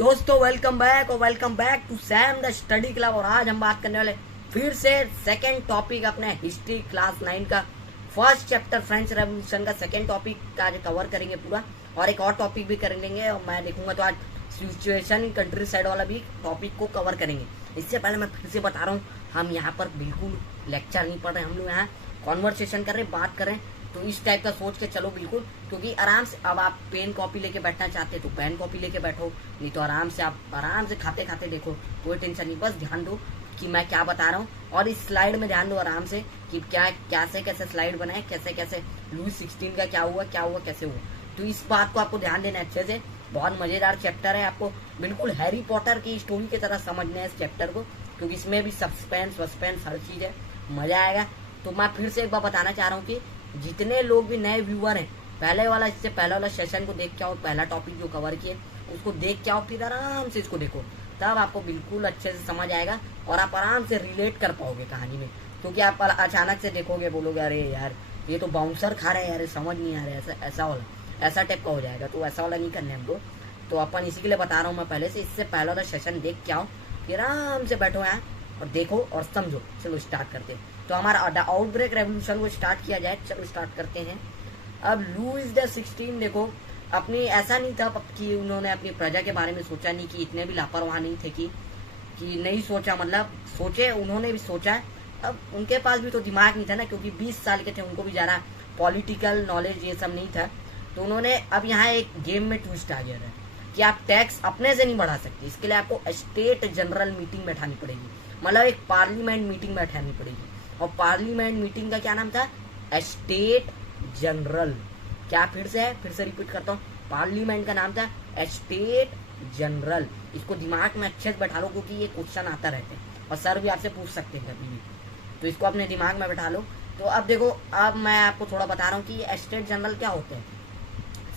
दोस्तों welcome back to Sam the study club. और आज हम बात करने वाले फिर से सेकंड टॉपिक अपने हिस्ट्री क्लास 9 का फर्स्ट चैप्टर फ्रेंच रेवोल्यूशन का सेकंड टॉपिक का आज कवर करेंगे पूरा, और एक और टॉपिक भी कर लेंगे और मैं देखूंगा तो आज सिचुएशन कंट्री साइड वाला भी टॉपिक को कवर करेंगे। इससे पहले मैं फिर से बता रहा हूँ, हम यहाँ पर बिल्कुल लेक्चर नहीं पढ़ रहे, हम लोग यहाँ कॉन्वर्सेशन कर रहे, बात कर रहे हैं। तो इस टाइप का सोच के चलो बिल्कुल, क्योंकि आराम से अब आप पेन कॉपी लेके बैठना चाहते तो पेन कॉपी लेके बैठो, नहीं तो आराम से आप आराम से खाते खाते देखो, कोई टेंशन नहीं। बस ध्यान दो कि मैं क्या बता रहा हूँ और इस स्लाइड में ध्यान दो आराम से कि क्या कैसे कैसे स्लाइड बनाए, कैसे कैसे लुई 16 का क्या हुआ कैसे हुआ। तो इस बात को आपको ध्यान देना अच्छे से। बहुत मजेदार चैप्टर है, आपको बिल्कुल हैरी पॉटर की स्टोरी की तरह समझना है इस चैप्टर को, क्योंकि इसमें भी सस्पेंस हर चीज है, मजा आएगा। तो मैं फिर से एक बार बताना चाह रहा हूँ कि जितने लोग भी नए व्यूअर हैं, इससे पहले वाला सेशन को देख के आओ, पहला टॉपिक जो कवर किए उसको देख के आओ, फिर आराम से इसको देखो, तब आपको बिल्कुल अच्छे से समझ आएगा और आप आराम से रिलेट कर पाओगे कहानी में। क्योंकि आप अचानक से देखोगे, बोलोगे अरे यार ये तो बाउंसर खा रहे हैं यार, समझ नहीं आ रहा है, ऐसा टाइप का हो जाएगा। तो ऐसा वाला नहीं करना है हमको, तो अपन इसी के लिए बता रहा हूँ मैं पहले से। इससे पहला वाला सेशन देख के आओ, फिर आराम से बैठो यहाँ और देखो और समझो। चलो स्टार्ट करते हैं। तो हमारा आउटब्रेक रेवोल्यूशन को स्टार्ट किया जाए, चलो स्टार्ट करते हैं। अब लुईस द 16 देखो, अपनी ऐसा नहीं था कि उन्होंने अपनी प्रजा के बारे में सोचा नहीं, कि इतने भी लापरवाह नहीं थे कि नहीं सोचा, मतलब सोचे, उन्होंने भी सोचा है। अब उनके पास भी तो दिमाग नहीं था ना, क्योंकि 20 साल के थे, उनको भी ज्यादा पॉलिटिकल नॉलेज ये सब नहीं था। तो उन्होंने अब यहाँ एक गेम में ट्विस्ट आ गया है कि आप टैक्स अपने से नहीं बढ़ा सकते, इसके लिए आपको स्टेट जनरल मीटिंग बैठानी पड़ेगी, मतलब एक पार्लियामेंट मीटिंग बैठानी पड़ेगी। और पार्लियामेंट मीटिंग का क्या नाम था? State general. क्या फिर से रिपीट करता हूँ, पार्लियामेंट का नाम था स्टेट जनरल। इसको दिमाग में अच्छे से बैठा लो, क्योंकि ये क्वेश्चन आता रहते हैं और सर भी आपसे पूछ सकते हैं कभी भी, तो इसको अपने दिमाग में बैठा लो। तो अब देखो, अब मैं आपको थोड़ा बता रहा हूँ कि ये स्टेट जनरल क्या होते हैं,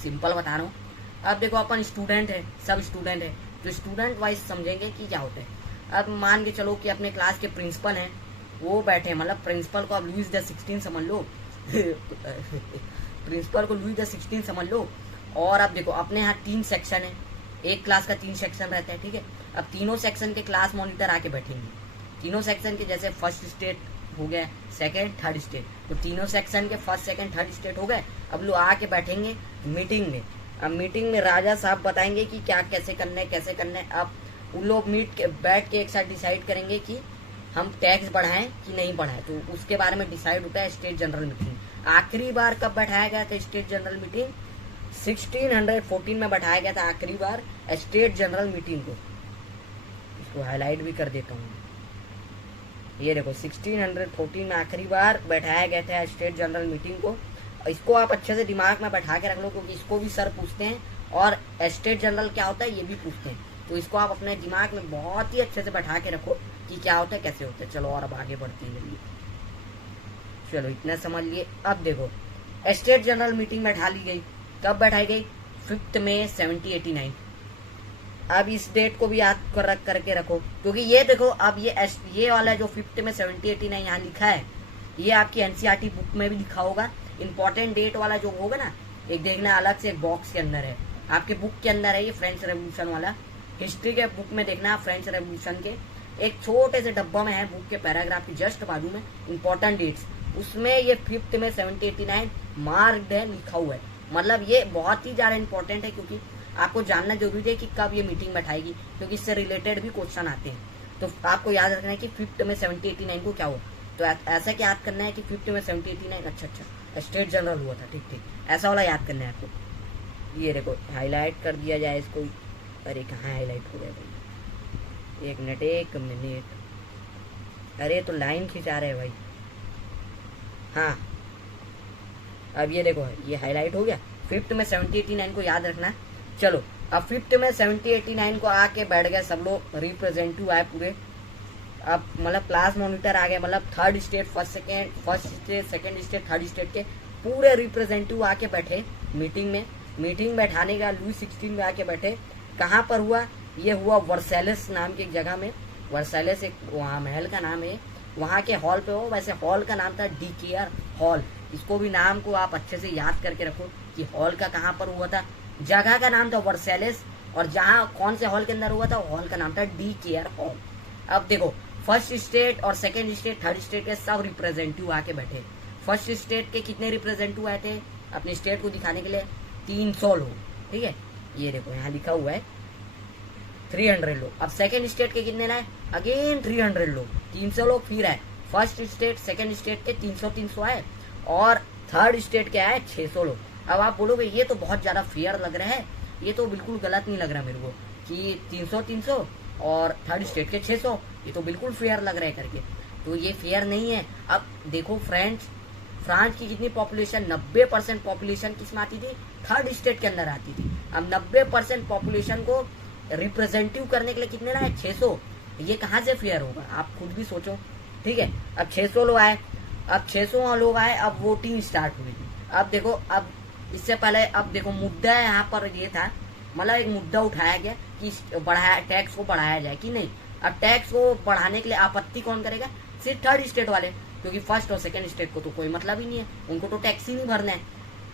सिंपल बता रहा हूँ। अब देखो, अपन स्टूडेंट है, सब स्टूडेंट है, तो स्टूडेंट वाइज समझेंगे कि क्या होते हैं। अब मान के चलो कि अपने क्लास के प्रिंसिपल हैं, वो बैठे, मतलब प्रिंसिपल को आप लुईस द 16 समझ लो प्रिंसिपल को लुईस द 16 समझ लो। और अब देखो, अपने यहाँ 3 सेक्शन है, एक क्लास का 3 सेक्शन रहता है, ठीक है। अब तीनों सेक्शन के क्लास मॉनिटर आके बैठेंगे, तीनों सेक्शन के, जैसे फर्स्ट स्टेट हो गया, सेकंड थर्ड स्टेट, तो तीनों सेक्शन के फर्स्ट सेकंड थर्ड स्टेट हो गए। अब लोग आके बैठेंगे मीटिंग में। अब मीटिंग में राजा साहब बताएंगे कि क्या कैसे करना है। अब उन लोग बैठ के एक साथ डिसाइड करेंगे कि हम टैक्स बढ़ाएं कि नहीं बढ़ाएं, तो उसके बारे में डिसाइड होता है स्टेट जनरल मीटिंग। आखिरी बार कब बैठाया गया था स्टेट जनरल मीटिंग? 1614 में बैठाया गया था आखिरी बार स्टेट जनरल मीटिंग को। इसको हाईलाइट भी कर देता हूँ, ये देखो 1614 में आखिरी बार बैठाया गया था स्टेट जनरल मीटिंग को। इसको आप अच्छे से दिमाग में बैठा के रख लो, क्योंकि इसको भी सर पूछते हैं और स्टेट जनरल क्या होता है ये भी पूछते हैं। तो इसको आप अपने दिमाग में बहुत ही अच्छे से बैठा के रखो कि क्या होता है कैसे होता है। चलो और अब आगे बढ़ते हैं, चलो इतना समझ लिए। अब देखो, स्टेट जनरल मीटिंग बैठा ली गई, कब बैठाई गई? 5 मई 1789। अब इस डेट को भी याद करके रखो, क्योंकि ये देखो, अब ये वाला जो 5 मई 1789 यहाँ लिखा है, ये आपकी एनसीईआरटी बुक में भी लिखा होगा। इंपॉर्टेंट डेट वाला जो होगा ना, एक देखना अलग से एक बॉक्स के अंदर है, आपके बुक के अंदर है ये फ्रेंच रेवोल्यूशन वाला। हिस्ट्री के बुक में देखना, फ्रेंच रेवोल्यूशन के एक छोटे से डब्बा में है, बुक के पैराग्राफ की जस्ट बाजू में इंपॉर्टेंट डेट्स, उसमें ये 5 मई 1789 मार्क्ड है, लिखा हुआ है। मतलब ये बहुत ही ज्यादा इंपॉर्टेंट है, क्योंकि आपको जानना जरूरी है कि कब ये मीटिंग बैठाएगी, क्योंकि इससे रिलेटेड भी क्वेश्चन आते हैं। तो आपको याद रखना है कि 5 मई 1789 को क्या हुआ। तो ऐसा क्या याद करना है कि 5 मई 1789, अच्छा स्टेट जनरल हुआ था, ठीक, ऐसा वाला याद करना है आपको। ये देखो हाईलाइट कर दिया जाए इसको। अरे कहाँ हाईलाइट हो गया भाई, एक मिनट, अरे तो लाइन खिंचा रहे भाई। हाँ, अब ये देखो ये हाईलाइट हो गया। 5 मई 1789 को याद रखना। चलो अब 5 मई 1789 को आके बैठ गए सब लोग, रिप्रेजेंटेटिव आए पूरे। अब मतलब क्लास मॉनिटर आ गए, मतलब third state, first state, second state, third state के पूरे रिप्रेजेंटेटिव आके बैठे मीटिंग में। मीटिंग बैठाने का लुई 16 में आके बैठे। कहाँ पर हुआ? ये हुआ वर्सेलिस नाम की एक जगह में। वर्सेलिस एक वहाँ महल का नाम है, वहाँ के हॉल पे हो। वैसे हॉल का नाम था डीकेयर हॉल। इसको भी नाम को आप अच्छे से याद करके रखो कि हॉल का कहाँ पर हुआ था। जगह का नाम था वर्सेलिस और जहाँ कौन से हॉल के अंदर हुआ था, हॉल का नाम था डी केयर हॉल। अब देखो फर्स्ट स्टेट और सेकेंड स्टेट, थर्ड स्टेट के सब रिप्रेजेंटेटिव आके बैठे। फर्स्ट स्टेट के कितने रिप्रेजेंटेटिव आए थे अपने स्टेट को दिखाने के लिए? 300 लोग, ठीक है, ये देखो यहाँ लिखा हुआ है 300 लोग। अब सेकेंड स्टेट के कितने लाए? अगेन 300 लोग, 300 लोग फिर आए। फर्स्ट स्टेट सेकेंड स्टेट के 300 आए और थर्ड स्टेट के आए 600 लोग। अब आप बोलोगे ये तो बहुत ज्यादा फेयर लग रहा है, ये तो बिल्कुल गलत नहीं लग रहा मेरे को कि 300 और थर्ड स्टेट के 600, ये तो बिल्कुल फेयर लग रहा है करके। तो ये फेयर नहीं है। अब देखो फ्रांस की कितनी पॉपुलेशन, 90% पॉपुलेशन किस में आती थी? थर्ड स्टेट के अंदर आती थी। अब 90% पॉपुलेशन को रिप्रेजेंटेटिव करने के लिए कितने लाए? 600। ये कहाँ से फेयर होगा? आप खुद भी सोचो, ठीक है। अब 600 लोग आए, अब 600 लोग आए, अब वोटिंग स्टार्ट हुई थी। अब देखो, अब इससे पहले अब देखो मुद्दा यहाँ पर ये था, मतलब एक मुद्दा उठाया गया कि बढ़ाया टैक्स को बढ़ाया जाए कि नहीं। अब टैक्स को बढ़ाने के लिए आपत्ति कौन करेगा? सिर्फ थर्ड स्टेट वाले, क्योंकि फर्स्ट और सेकंड स्टेट को तो कोई मतलब ही नहीं है, उनको तो टैक्स ही नहीं भरना है।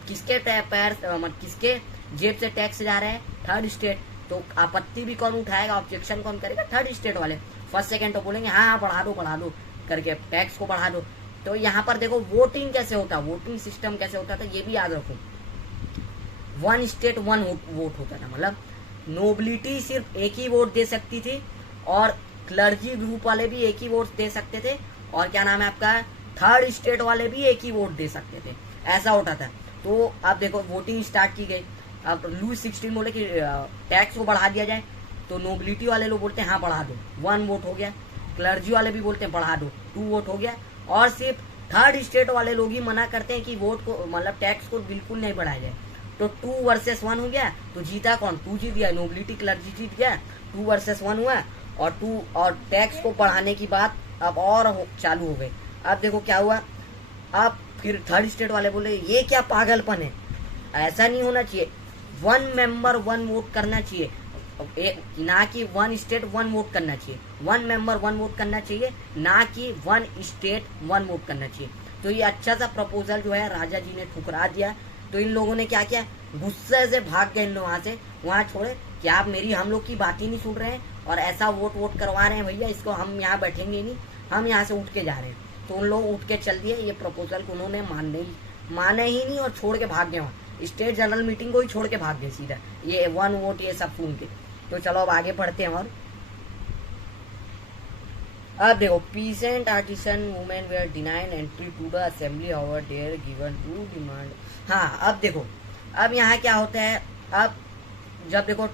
किसके जेब से टैक्स जा रहा है? Third state. तो आपत्ति भी कौन उठाएगा, ऑब्जेक्शन कौन करेगा? थर्ड स्टेट वाले। फर्स्ट सेकंड तो बोलेंगे हाँ हाँ बढ़ा दो करके, टैक्स को बढ़ा दो। तो यहाँ पर देखो वोटिंग कैसे होता, वोटिंग सिस्टम कैसे होता था ये भी याद रखो। 1 स्टेट 1 वोट होता था, मतलब नोबिलिटी सिर्फ एक ही वोट दे सकती थी और क्लर्जी ग्रुप वाले भी एक ही वोट दे सकते थे, और क्या नाम है आपका, थर्ड स्टेट वाले भी एक ही वोट दे सकते थे, ऐसा होता था। तो अब देखो वोटिंग स्टार्ट की गई। अब लुई 16 बोले कि टैक्स को बढ़ा दिया जाए, तो नोबिलिटी वाले लोग बोलते हैं हाँ बढ़ा दो, 1 वोट हो गया। क्लर्जी वाले भी बोलते हैं बढ़ा दो, 2 वोट हो गया। और सिर्फ थर्ड स्टेट वाले लोग ही मना करते हैं कि वोट को, मतलब टैक्स को बिल्कुल नहीं बढ़ाया जाए। तो 2 वर्सेस 1 हो गया, तो जीता कौन? 2 जीत गया, नोबिलिटी क्लर्जी जीत गया। 2 वर्सेस 1 हुआ और टैक्स को बढ़ाने की बात अब और चालू हो गई। अब देखो क्या हुआ, अब फिर थर्ड स्टेट वाले बोले ये क्या पागलपन है, ऐसा नहीं होना चाहिए, 1 मेंबर 1 वोट करना चाहिए, ना कि 1 स्टेट 1 वोट करना चाहिए। 1 मेंबर 1 वोट करना चाहिए, ना कि 1 स्टेट 1 वोट करना चाहिए। तो ये अच्छा सा प्रपोजल जो है राजा जी ने ठुकरा दिया। तो इन लोगों ने क्या किया, गुस्से से भाग गए इन लोग वहां से, वहां छोड़े कि आप हम लोग की बात ही नहीं सुन रहे हैं और ऐसा वोट करवा रहे हैं भैया, इसको हम यहाँ बैठेंगे नहीं, हम यहाँ से उठ के जा रहे हैं। तो उन लोग उठ के चल दिए, ये प्रपोजल को उन्होंने माने ही नहीं और छोड़ के भाग गए वहाँ। स्टेट जनरल मीटिंग को ही छोड़ के भाग गए सीधा, ये 1 वोट ये सब सुन के। तो चलो अब आगे पढ़ते हैं। और अब देखो, peasant artisan women were denied entry to the assembly however they're given to demand. हाँ अब देखो, अब यहाँ क्या होता है, अब जब देखो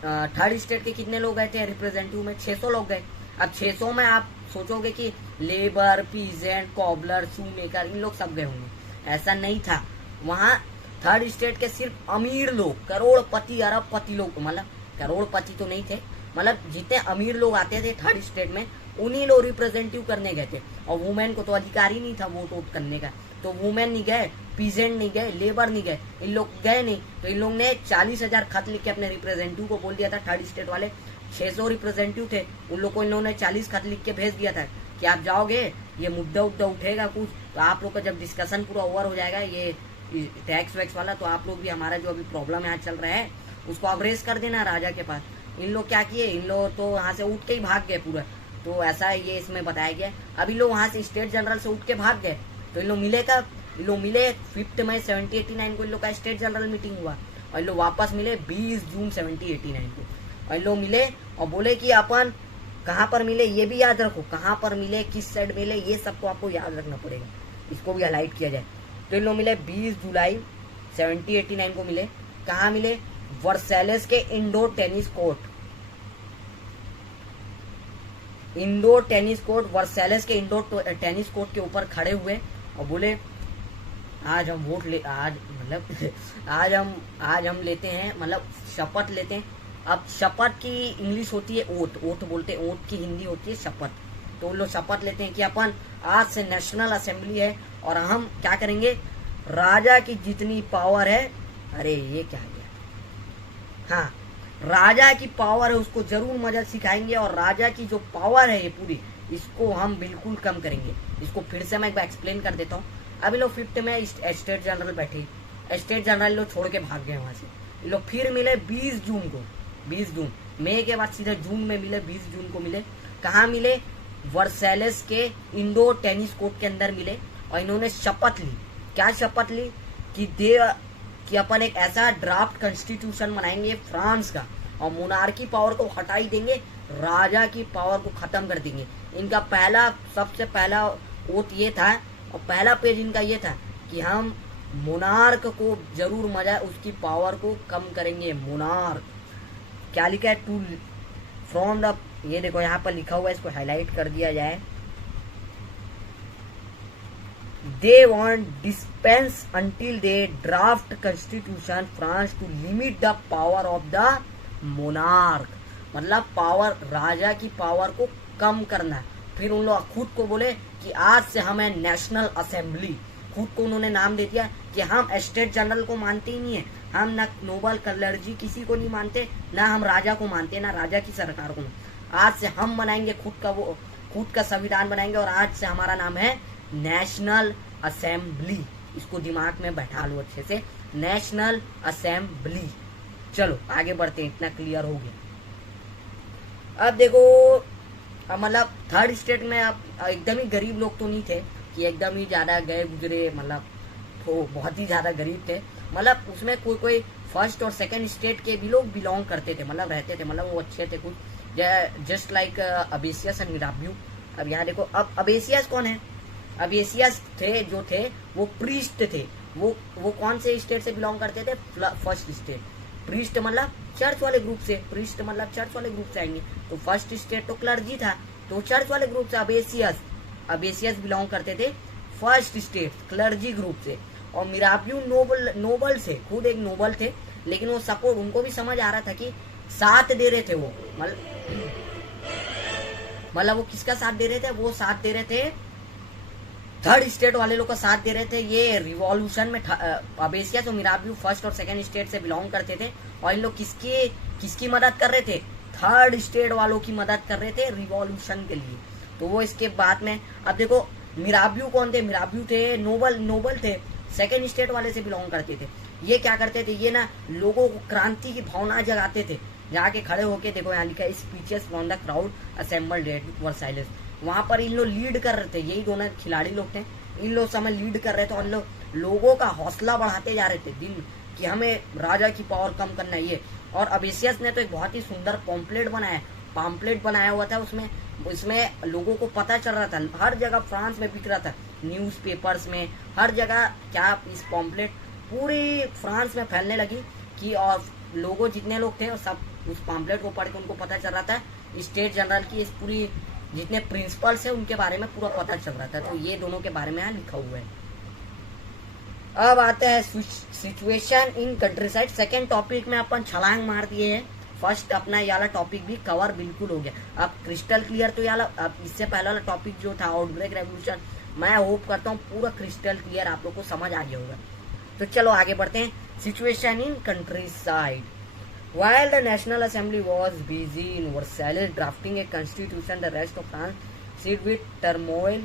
थर्ड स्टेट के कितने लोग गए थे रिप्रेजेंटेटिव में? 600 लोग गए। अब 600 में आप सोचोगे कि labour, peasant, cobbler, shoemaker, इन लोग सब गए होंगे, ऐसा नहीं था। वहाँ थर्ड स्टेट के सिर्फ अमीर लोग, करोड़पति अरबपति लोग, मतलब करोड़पति तो नहीं थे, मतलब जितने अमीर लोग आते थे थर्ड स्टेट में उन्हीं लोग रिप्रेजेंटेटिव करने गए थे। और वुमेन को तो अधिकार ही नहीं था वोट करने का, तो वुमेन नहीं गए, पीजेंट नहीं गए, लेबर नहीं गए, इन लोग गए नहीं। तो इन लोग ने 40,000 खत लिख के अपने रिप्रेजेंटेटिव को बोल दिया था। थर्ड स्टेट वाले 600 रिप्रेजेंटेटिव थे, उन लोग को इन लोगों ने 40 खत लिख के भेज दिया था कि आप जाओगे, ये मुद्दा उठेगा कुछ, तो आप लोग का जब डिस्कशन पूरा ओवर हो जाएगा ये टैक्स वैक्स वाला, तो आप लोग भी हमारा जो अभी प्रॉब्लम यहाँ चल रहा है उसको आप रेस कर देना राजा के पास। इन लोग क्या किए, इन लोग तो वहां से उठ के ही भाग गए पूरा। तो ऐसा ये इसमें बताया गया। अब इन लोग वहां से स्टेट जनरल से उठ के भाग गए, तो इन लोग मिले कब? इन लोग मिले 5 मई 1789 को, इन लोग का स्टेट जनरल मीटिंग हुआ, और इन लोग वापस मिले 20 जून 1789 को। और इन लोग मिले और बोले कि अपन कहाँ पर मिले ये भी याद रखो, कहाँ पर मिले, किस साइड मिले, ये सबको आपको याद रखना पड़ेगा, इसको भी हाईलाइट किया जाए। तो इन लोग मिले 20 जुलाई 1789 को मिले। कहाँ मिले? वर्सेलेस के इंडोर टेनिस कोर्ट, वर्सेलेस के इंडोर टेनिस कोर्ट के ऊपर खड़े हुए और बोले आज हम वोट ले, आज मतलब आज हम लेते हैं, मतलब शपथ लेते हैं। अब शपथ की इंग्लिश होती है ओथ, ओथ बोलते हैं, ओथ की हिंदी होती है शपथ। तो उन लोग शपथ लेते हैं कि अपन आज से नेशनल असेंबली है और हम क्या करेंगे, राजा की जितनी पावर है, अरे ये क्या गया, हाँ राजा की पावर है उसको जरूर मदद सिखाएंगे, और राजा की जो पावर है ये पूरी, इसको हम बिल्कुल कम करेंगे। इसको फिर से मैं एक्सप्लेन कर देता हूँ। अभी लोग 5 में स्टेट जनरल बैठे, स्टेट जनरल लोग छोड़ के भाग गए वहां से। ये लोग फिर मिले 20 जून को, 20 जून, मई के बाद सीधे जून में मिले, 20 जून को मिले। कहाँ मिले? वर्सेलिस के इंडोर टेनिस कोर्ट के अंदर मिले और इन्होंने शपथ ली। क्या शपथ ली? कि अपन एक ऐसा ड्राफ्ट कॉन्स्टिट्यूशन बनाएंगे फ्रांस का और मोनार्की पावर को हटा ही देंगे, राजा की पावर को खत्म कर देंगे। इनका सबसे पहला ओथ ये था और पहला पेज इनका ये था कि हम मोनार्क को जरूर मजा उसकी पावर को कम करेंगे। मोनार्क क्या लिखा है? टू फ्रॉम द, ये देखो यहाँ पर लिखा हुआ है, इसको हाईलाइट कर दिया जाए। They want dispense until they draft constitution France to limit the power of the monarch। मतलब पावर, राजा की पावर को कम करना है। फिर उन लोग खुद को बोले कि आज से हमें नेशनल असेंबली, खुद को उन्होंने नाम दे दिया कि हम स्टेट जनरल को मानते ही नहीं है, हम ना नोबल क्लर्जी किसी को नहीं मानते, ना हम राजा को मानते, ना राजा की सरकार को। आज से हम बनाएंगे खुद का संविधान बनाएंगे और आज से हमारा नाम है नेशनल असेंबली। इसको दिमाग में बैठा लो अच्छे से, नेशनल असेंबली। चलो आगे बढ़ते हैं, इतना क्लियर हो गया। अब देखो, मतलब थर्ड स्टेट में अब एकदम ही गरीब लोग तो नहीं थे कि एकदम ही ज्यादा गए गुजरे, मतलब तो बहुत ही ज्यादा गरीब थे। मतलब उसमें कोई फर्स्ट और सेकंड स्टेट के भी लोग बिलोंग करते थे, मतलब रहते थे, मतलब वो अच्छे थे कुछ, जस्ट लाइक अबेसियस एंड मिराबियो। अब यहाँ देखो, अब अबेसियस कौन है? अबेसियस जो थे वो प्रीस्ट थे। वो कौन से स्टेट से बिलोंग करते थे? First state. प्रीस्ट मतलब चर्च वाले ग्रुप से, प्रीस्ट मतलब चर्च वाले ग्रुप से आएंगे। तो फर्स्ट स्टेट तो क्लर्जी था, तो चर्च वाले ग्रुप से अबेसियस बिलोंग करते थे फर्स्ट स्टेट क्लर्जी ग्रुप से। और मिराबियो नोबल से, खुद एक नोबल थे, लेकिन वो सपोर्ट, उनको भी समझ आ रहा था कि साथ दे रहे थे वो, मतलब वो किसका साथ दे रहे थे? वो साथ दे रहे थे थर्ड स्टेट वाले लोग का साथ दे रहे थे। ये रिवॉल्यूशन में अबेसियस और मिराबियो फर्स्ट और सेकंड स्टेट से बिलोंग करते थे और इन लोग किसकी मदद कर रहे थे? थर्ड स्टेट वालों की मदद कर रहे थे रिवॉल्यूशन के लिए। तो वो इसके बाद में, अब देखो मिराबियो कौन थे? मिराबियो थे नोबल थे, सेकंड स्टेट वाले से बिलोंग करते थे। ये क्या करते थे? ये ना लोगों को क्रांति की भावना जगाते थे। जाके खड़े होके देखो, यहाँ लिखा है speeches from the crowd assembled at Versailles. वहां पर इन लोग लीड कर रहे थे, यही दोनों खिलाड़ी लोग थे, इन लोग समय लीड कर रहे थे और लोगों का हौसला बढ़ाते जा रहे थे दिन कि हमें राजा की पावर कम करना है ये। और अबेसियस ने तो एक बहुत ही सुंदर पॉम्पलेट बनाया हुआ था, उसमें लोगों को पता चल रहा था, हर जगह फ्रांस में बिक रहा था, न्यूज़पेपर्स में, हर जगह। क्या इस पॉम्पलेट पूरी फ्रांस में फैलने लगी कि, और लोगों जितने लोग थे सब उस पॉम्पलेट को पढ़ के उनको पता चल रहा था स्टेट जनरल की इस पूरी जितने प्रिंसिपल्स है उनके बारे में पूरा पता चल रहा था। तो ये दोनों के बारे में यहाँ लिखा हुआ है। अब आते हैं situation in country side. Second topic में अपन छलांग मार दिए हैं, फर्स्ट अपना ये वाला टॉपिक भी कवर बिल्कुल हो गया। अब क्रिस्टल क्लियर तो अब इससे पहले वाला टॉपिक जो था आउटब्रेक रेवोल्यूशन, मैं होप करता हूँ पूरा क्रिस्टल क्लियर आप लोग को समझ आ गया होगा। तो चलो आगे बढ़ते हैं। Situation in country side. While the National Assembly was busy in Versailles drafting a constitution, the rest of France sit with turmoil.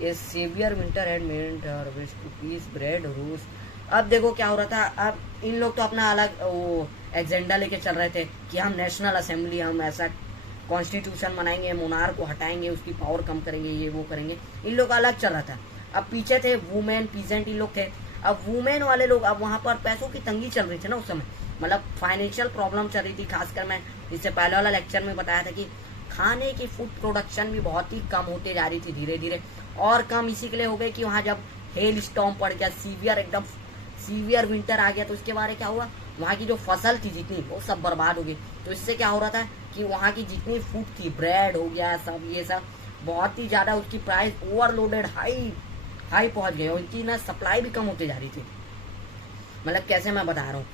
A severe winter had made her wish to peace bread roast. अब देखो क्या हो रहा था। अब इन लोग तो अपना अलग वो एजेंडा लेके चल रहे थे कि हम नेशनल असेंबली, हम ऐसा कॉन्स्टिट्यूशन बनाएंगे, मोनार्क को हटाएंगे, उसकी पावर कम करेंगे, ये वो करेंगे। इन लोग अलग चल रहा था। अब पीछे थे वुमेन, पीजेंट, इन लोग थे। अब वुमेन वाले लोग, अब वहां पर पैसों की तंगी चल रही थी ना उस समय, मतलब फाइनेंशियल प्रॉब्लम चल रही थी। खासकर मैं इससे पहले वाला लेक्चर में बताया था कि खाने की फूड प्रोडक्शन भी बहुत ही कम होते जा रही थी धीरे धीरे, और कम इसी के लिए हो गई कि वहां जब हेल स्टॉर्म पड़ गया, एकदम सीवियर विंटर आ गया, तो उसके बारे क्या हुआ, वहां की जो फसल थी जितनी वो सब बर्बाद हो गई। तो इससे क्या हो रहा था कि वहां की जितनी फूड थी, ब्रेड हो गया, सब ये सब बहुत ही ज्यादा उसकी प्राइस ओवरलोडेड हाई पहुंच गई, और इनकी ना सप्लाई भी कम होती जा रही थी। मतलब कैसे मैं बता रहा हूँ।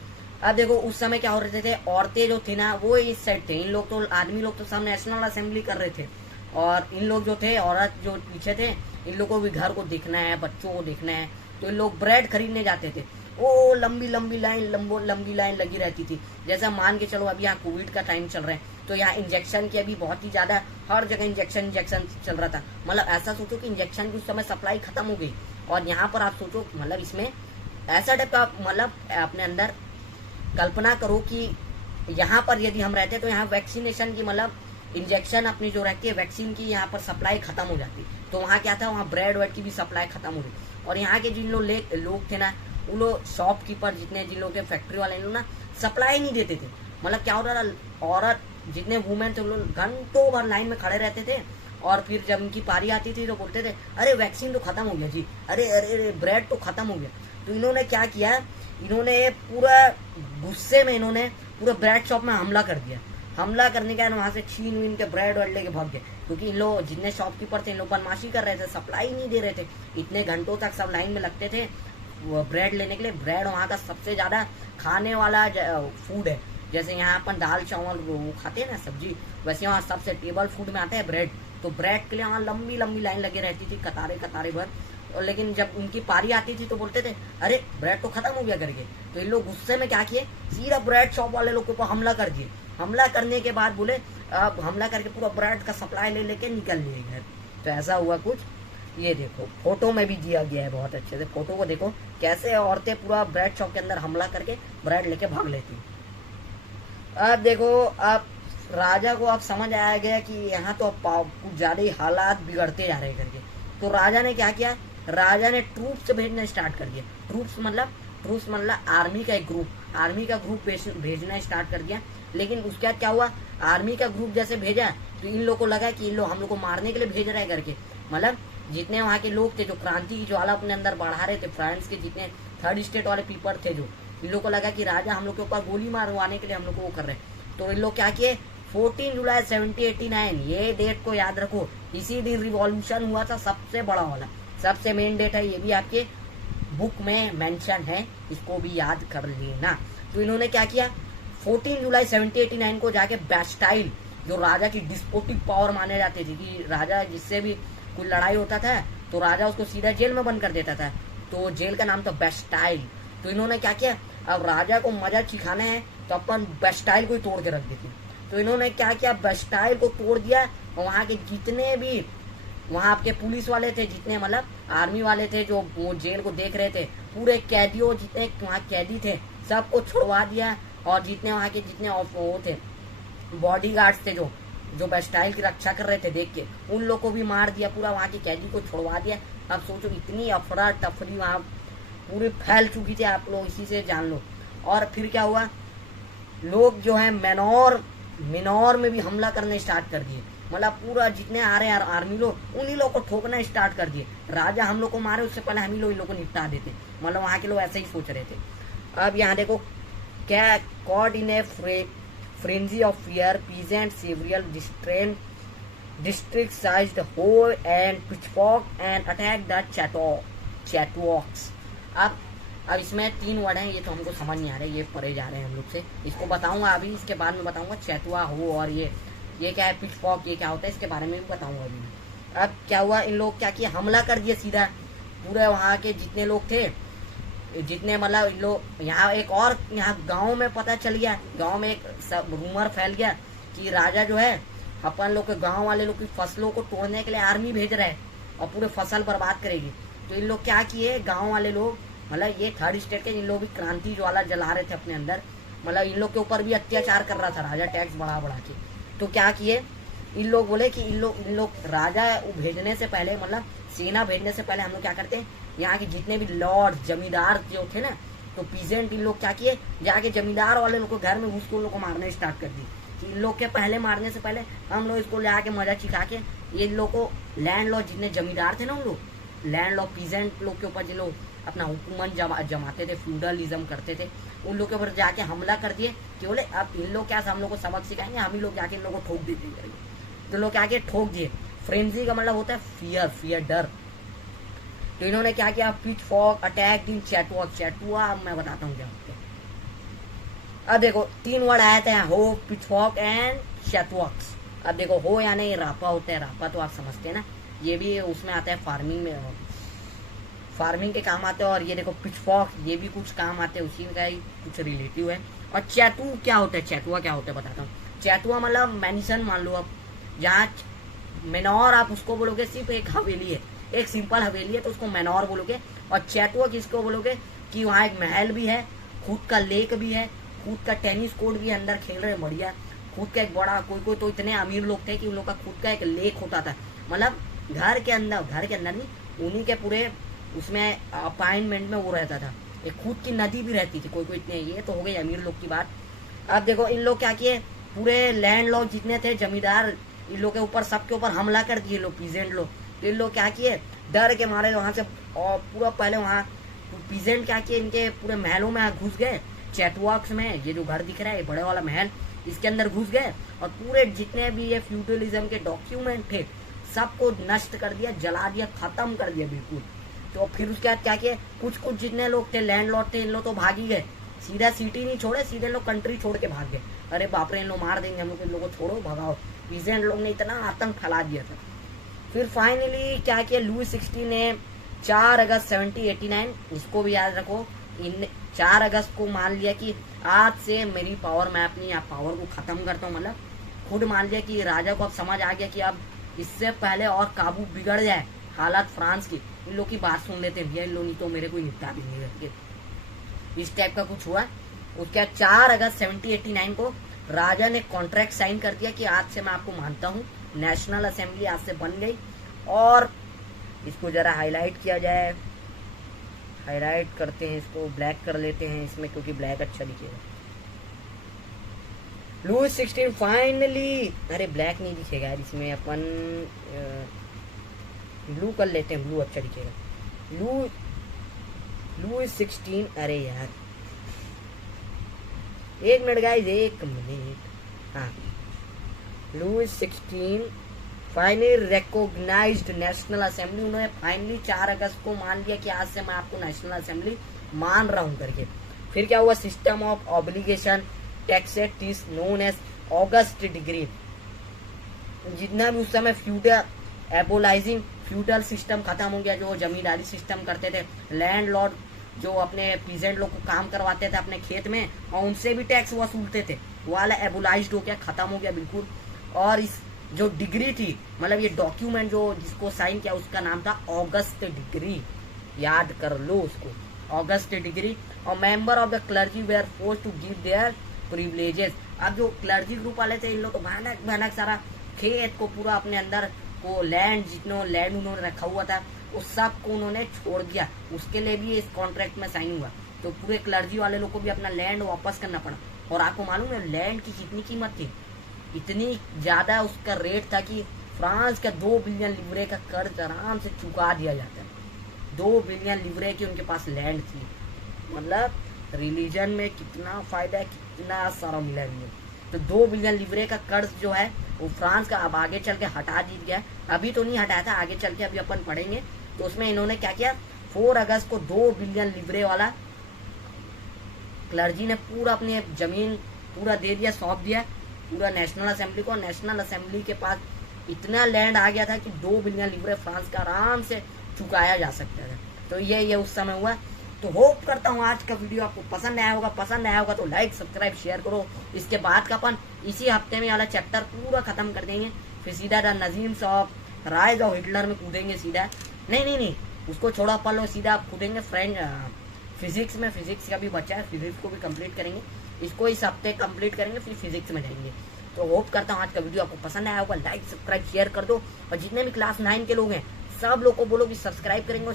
अब देखो उस समय क्या हो रहे थे, औरतें जो थी ना वो इस साइड थे, इन लोग तो आदमी लोग तो सब नेशनल असेंबली कर रहे थे, और इन लोग जो थे, औरत जो पीछे थे, इन लोगों को भी घर को देखना है, बच्चों को देखना है, तो इन लोग ब्रेड खरीदने जाते थे। वो लंबी लाइन लगी रहती थी। जैसा मान के चलो अभी यहाँ कोविड का टाइम चल रहा है, तो यहाँ इंजेक्शन की अभी बहुत ही ज्यादा हर जगह इंजेक्शन चल रहा था। मतलब ऐसा सोचो कि इंजेक्शन की उस समय सप्लाई खत्म हो गई, और यहाँ पर आप सोचो, मतलब इसमें ऐसा टाइप का, मतलब अपने अंदर कल्पना करो कि यहाँ पर यदि हम रहते तो यहाँ वैक्सीनेशन की मतलब इंजेक्शन अपनी जो रहती है वैक्सीन की यहाँ पर सप्लाई खत्म हो जाती। तो वहाँ क्या था, वहाँ ब्रेड वेड की भी सप्लाई खत्म हो गई। और यहाँ के जिन लोग थे ना, वो लोग शॉपकीपर जितने जिन लोग के फैक्ट्री वाले लोग ना सप्लाई नहीं देते थे। मतलब क्या होता था, औरत जितने वुमेन थे वो लोग घंटों भर लाइन में खड़े रहते थे। और फिर जब उनकी पारी आती थी तो बोलते थे अरे वैक्सीन तो खत्म हो गया जी, अरे अरे अरे ब्रेड तो खत्म हो गया। तो इन्होंने क्या किया, इन्होंने पूरा गुस्से में इन्होंने पूरा ब्रेड शॉप में हमला कर दिया। हमला करने के बाद वहां से छीन वीन के ब्रेड वेड लेके भाग गए, क्योंकि इन लोग जितने शॉपकीपर थे इन लोग बदमाशी कर रहे थे, सप्लाई नहीं दे रहे थे। इतने घंटों तक सब लाइन में लगते थे ब्रेड लेने के लिए। ब्रेड वहाँ का सबसे ज्यादा खाने वाला फूड है। जैसे यहाँ अपन दाल चावल वो खाते हैं ना सब्जी, वैसे वहाँ सबसे टेबल फूड में आता है ब्रेड। तो ब्रेड के लिए वहाँ लंबी लंबी लाइन लगी रहती थी, कतारे कतारे भर। और लेकिन जब उनकी पारी आती थी तो बोलते थे अरे ब्रेड तो खत्म हो गया करके। तो इन लोग गुस्से में क्या किए, सीधा ब्रेड शॉप वाले लोग के ऊपर हमला कर दिए। हमला करने के बाद बोले अब हमला करके पूरा ब्रेड का सप्लाई ले लेके निकल लिए घर। तो ऐसा हुआ कुछ। ये देखो फोटो में भी दिया गया है बहुत अच्छे से, फोटो को देखो कैसे औरतें पूरा ब्रेड शॉप के अंदर हमला करके ब्रेड लेके भाग लेती। अब देखो, अब राजा को अब समझ आया गया कि यहाँ तो कुछ ज्यादा ही हालात बिगड़ते जा रहे करके। तो राजा ने क्या किया, राजा ने ट्रूप्स भेजना स्टार्ट कर दिया। ट्रूप्स मतलब आर्मी का एक ग्रुप, आर्मी का ग्रुप भेजना स्टार्ट कर दिया। लेकिन उसके बाद क्या हुआ, आर्मी का ग्रुप जैसे भेजा तो इन लोग को लगा कि इन लोग हम लोग को मारने के लिए भेज रहे हैं करके। मतलब जितने वहाँ के लोग थे जो क्रांति की ज्वाला अपने अंदर बढ़ा रहे थे, फ्रांस के जितने थर्ड स्टेट वाले पीपल थे, जो इन लोग को लगा कि राजा हम लोग के ऊपर गोली मारवाने के लिए हम लोग को वो कर रहे हैं। तो इन लोग क्या किए, 14 जुलाई 1789 ये डेट को याद रखो, इसी दिन रिवॉल्यूशन हुआ था सबसे बड़ा वाला, सबसे मेन डेट है। ये भी आपके बुक में मेंशन है, इसको भी याद कर लेना। तो इन्होंने क्या किया, 14 जुलाई 1789 को जाके बैस्टाइल, जो राजा की डिस्पोटिव पावर माने जाते थे कि राजा जिससे भी कोई लड़ाई होता था तो राजा उसको सीधा जेल में बंद कर देता था, तो जेल का नाम था बैस्टाइल। तो इन्होंने क्या किया, अब राजा को मजा चिखाना है तो अपन बैस्टाइल को ही तोड़ के रख देते। तो इन्होंने क्या किया, बैस्टाइल को तोड़ दिया। और वहाँ के जितने भी वहाँ आपके पुलिस वाले थे, जितने मतलब आर्मी वाले थे जो वो जेल को देख रहे थे, पूरे कैदियों जितने वहाँ कैदी थे सबको छुड़वा दिया। और जितने वहाँ के जितने वो थे बॉडीगार्ड्स थे जो बैस्टाइल की रक्षा कर रहे थे देख के, उन लोग को भी मार दिया, पूरा वहाँ के कैदी को छुड़वा दिया। अब सोचो इतनी अफरा तफरी वहाँ पूरी फैल चुकी थी, आप लोग इसी से जान लो। और फिर क्या हुआ, लोग जो है मिनौर में भी हमला करने स्टार्ट कर दिए। मतलब पूरा जितने आ रहे आर्मी लोग उन्हीं लोग को ठोकना स्टार्ट कर दिए। राजा हम लोग को मारे उससे पहले हम ही लोग इन लोग को निपटा देते। मतलब वहाँ के लोग ऐसे ही सोच रहे थे। अब यहाँ देखो क्या, caught in a frenzy of fear, peasants several districts seized hoe and pitchfork and attacked the Chatuaks। अब इसमें 3 वर्ड हैं, ये तो हमको समझ नहीं आ रहे, ये पढ़े जा रहे हैं हम लोग से। इसको बताऊंगा अभी, इसके बाद में बताऊंगा चैतुआ हो और ये क्या है पिचफॉक, ये क्या होता है, इसके बारे में भी बताऊंगा अभी। अब क्या हुआ, इन लोग क्या किया, हमला कर दिया सीधा। पूरे वहाँ के जितने लोग थे, जितने मतलब इन लोग यहाँ एक और यहाँ गांव में पता चल गया, गांव में एक सब रूमर फैल गया कि राजा जो है अपन लोग के गांव वाले लोग की फसलों को तोड़ने के लिए आर्मी भेज रहा है और पूरे फसल बर्बाद करेगी। तो इन लोग क्या किए, गांव वाले लोग, मतलब ये थर्ड स्टेट के इन लोग भी क्रांति ज्वाला जला रहे थे अपने अंदर, मतलब इन लोग के ऊपर भी अत्याचार कर रहा था राजा, टैक्स बढ़ा के। तो क्या किए, इन लोग बोले कि इन लोग राजा भेजने से पहले, मतलब सेना भेजने से पहले हम लोग क्या करते हैं, यहाँ के जितने भी लॉर्ड जमींदार जो थे ना, तो पीजेंट इन लोग क्या किए, जाके जमींदार वाले लोग को घर में घुस के उन लोग को मारने स्टार्ट कर दी। कि इन लोग के पहले मारने से पहले हम लोग इसको जाके मजा चिखा के ये लोग को लैंड लॉर्ड जितने जमींदार थे ना, उन लोग लैंड लॉर्ड पीजेंट लोग के ऊपर जिन लोग अपना हुकूमत जमाते थे, फ्यूडलिज्म करते थे, उन लोग के ऊपर जाके हमला कर दिए कि बोले अब इन लोग क्या हम लोग को सबक सिखाएंगे, हम ही लोग जाके इन लोग को ठोक देते। तो लोग क्या ठोक दिए। फ्रेंजी का मतलब होता है फियर, डर। तो इन्होंने क्या किया, पिच फॉक अटैक इन चैटुआ। अब मैं बताता हूँ क्या होता है। अब देखो 3 वर्ड आए थे, हो, पिच फॉक एंड चैटुअक्स। अब देखो हो यानी रापा होता है, रापा तो आप समझते हैं ना, ये भी उसमें आता है फार्मिंग के काम आते हैं। और ये देखो पिचफॉक, ये भी कुछ काम आते हैं, उसी का ही कुछ रिलेटिव है। और चैटू क्या होता है, चैटुआ क्या होता है बताता हूँ। चैटुआ मतलब मैंशन मान लो, अब जहाँ मेनौर आप उसको बोलोगे सिर्फ एक हवेली है, एक सिंपल हवेली है तो उसको मेनौर बोलोगे। और चैटुआ किसको बोलोगे कि वहाँ एक महल भी है, खुद का लेक भी है, खुद का टेनिस कोर्ट भी अंदर खेल रहे बढ़िया, खुद का एक बड़ा, कोई कोई तो इतने अमीर लोग थे कि उन लोग का खुद का एक लेक होता था, मतलब घर के अंदर नहीं, उन्हीं के पूरे उसमें अपार्टमेंट में वो रहता था, एक खुद की नदी भी रहती थी, कोई कोई इतने। ये तो हो गई अमीर लोग की बात। अब देखो इन लोग क्या किए, पूरे लैंड लॉर्ड जितने थे जमींदार, इन लोग के ऊपर, सबके ऊपर हमला कर दिए लोग, पीजेंट लोग। तो इन लोग क्या किए, डर के मारे वहां से, और पूरा पहले वहां पीजेंट क्या किए, इनके पूरे महलों में घुस गए, चैटवर्क्स में, ये जो घर दिख रहा है ये बड़े वाला महल, इसके अंदर घुस गए और पूरे जितने भी ये फ्यूडलिज्म के डॉक्यूमेंट थे सबको नष्ट कर दिया, जला दिया, खत्म कर दिया बिल्कुल। तो फिर उसके बाद क्या किया, कुछ कुछ जितने लोग थे लैंडलॉर्ड थे, इन लोग तो भाग ही गए, सीधा सिटी नहीं छोड़े, सीधे लोग कंट्री छोड़ के भाग गए। अरे बाप रे, इन लोग मार देंगे हम लोग, इन लोगों को छोड़ो, भगाओ। पीजेंट लोग ने इतना आतंक फैला दिया था। फिर फाइनली क्या किया, लुई 16 ने 4 अगस्त 1789, इसको भी याद रखो, इन 4 अगस्त को मान लिया कि आज से मेरी पावर, मैं अपनी पावर को खत्म करता हूँ, मतलब खुद मान लिया कि राजा को अब समझ आ गया कि अब इससे पहले और काबू बिगड़ जाए हालात फ्रांस की, इन लोग की बात सुन लेते हैं भैया, इन लोग नहीं तो मेरे कोई निपटा भी नहीं रखे, इस टाइप का कुछ हुआ। उसके बाद 4 अगस्त 1789 को राजा ने कॉन्ट्रैक्ट साइन कर दिया कि आज से मैं आपको मानता हूँ, नेशनल असेंबली आज से बन गई। और इसको जरा हाईलाइट किया जाए, हाईलाइट करते हैं, इसको ब्लैक कर लेते हैं इसमें, क्योंकि ब्लैक अच्छा दिखेगा। लुई 16 फाइनली, अरे ब्लैक नहीं दिखेगा यार इसमें, अपन ब्लू कर लेते हैं, ब्लू अच्छा दिखेगा। लुई 16, अरे यार एक मिनट गाइस, एक मिनट, हाँ, Louis 16 finally recognised national assembly, उन्होंने फाइनली 4 अगस्त को मान लिया कि आज से मैं आपको नेशनल असेंबली मान रहा हूं करके। फिर क्या हुआ, system of obligation taxes is known as August degree, जितना भी उस समय फ्यूडल एबोलाइजिंग फ्यूडल सिस्टम खत्म हो गया, जो जमींदारी सिस्टम करते थे, लैंड लॉर्ड जो अपने पीजेंट लोग को काम करवाते थे अपने खेत में और उनसे भी टैक्स वसूलते थे, वो वाला एबोलाइज्ड हो गया, खत्म हो गया बिल्कुल। और इस जो डिग्री थी, मतलब ये डॉक्यूमेंट जो जिसको साइन किया उसका नाम था ऑगस्ट डिग्री, याद कर लो उसको, ऑगस्ट डिग्री। और member of the clergy were forced to give their privileges. अब जो क्लर्जी ग्रुप वाले थे, इन लोग तो भयानक सारा खेत को पूरा अपने अंदर को लैंड, जितना लैंड उन्होंने रखा हुआ था उस सब को उन्होंने छोड़ दिया, उसके लिए भी इस कॉन्ट्रैक्ट में साइन हुआ। तो पूरे क्लर्जी वाले लोग को भी अपना लैंड वापस करना पड़ा। और आपको मालूम है लैंड की कितनी कीमत थी, इतनी ज्यादा उसका रेट था कि फ्रांस का 2 बिलियन लिवरे का कर्ज आराम से चुका दिया जाता है। 2 बिलियन लिवरे की उनके पास लैंड थी, मतलब रिलीजन में कितना फायदा है, कितना सारा मिला है। तो 2 बिलियन लिवरे का कर्ज जो है वो फ्रांस का अब आगे चल के हटा दी गया, अभी तो नहीं हटाया था, आगे चल के अभी अपन पढ़ेंगे। तो उसमें इन्होंने क्या किया, 4 अगस्त को 2 बिलियन लिवरे वाला क्लर्जी ने पूरा अपनी जमीन पूरा दे दिया, सौंप दिया पूरा नेशनल असेंबली को। नेशनल असेंबली के पास इतना लैंड आ गया था कि 2 बिलियन लिवरे फ्रांस का आराम से चुकाया जा सकता था। तो ये उस समय हुआ। तो होप करता हूँ आज का वीडियो आपको पसंद आया होगा, तो लाइक सब्सक्राइब शेयर करो। इसके बाद का अपन इसी हफ्ते में वाला चैप्टर पूरा खत्म कर देंगे, फिर सीधा नजीम्स ऑफ राइज ऑफ हिटलर में कूदेंगे सीधा। नहीं, उसको छोड़ो अपन लोग, सीधा कूदेंगे फ्रेंड फिजिक्स में। फिजिक्स का भी बचा है, फिजिक्स को भी कंप्लीट करेंगे, इसको इस हफ्ते कंप्लीट करेंगे, फिर फिजिक्स में जाएंगे। तो होप करता हूँ आज का वीडियो आपको पसंद आया होगा, लाइक सब्सक्राइब शेयर कर दो। और जितने भी क्लास 9 के लोग हैं सब लोग को बोलो कि सब्सक्राइब करेंगे और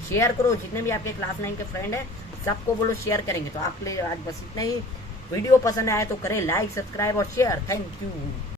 शेयर करो। जितने भी आपके क्लास 9 के फ्रेंड है सबको बोलो शेयर करेंगे। तो आपके लिए आज बस इतना ही। वीडियो पसंद आया तो करें लाइक सब्सक्राइब और शेयर। Thank you.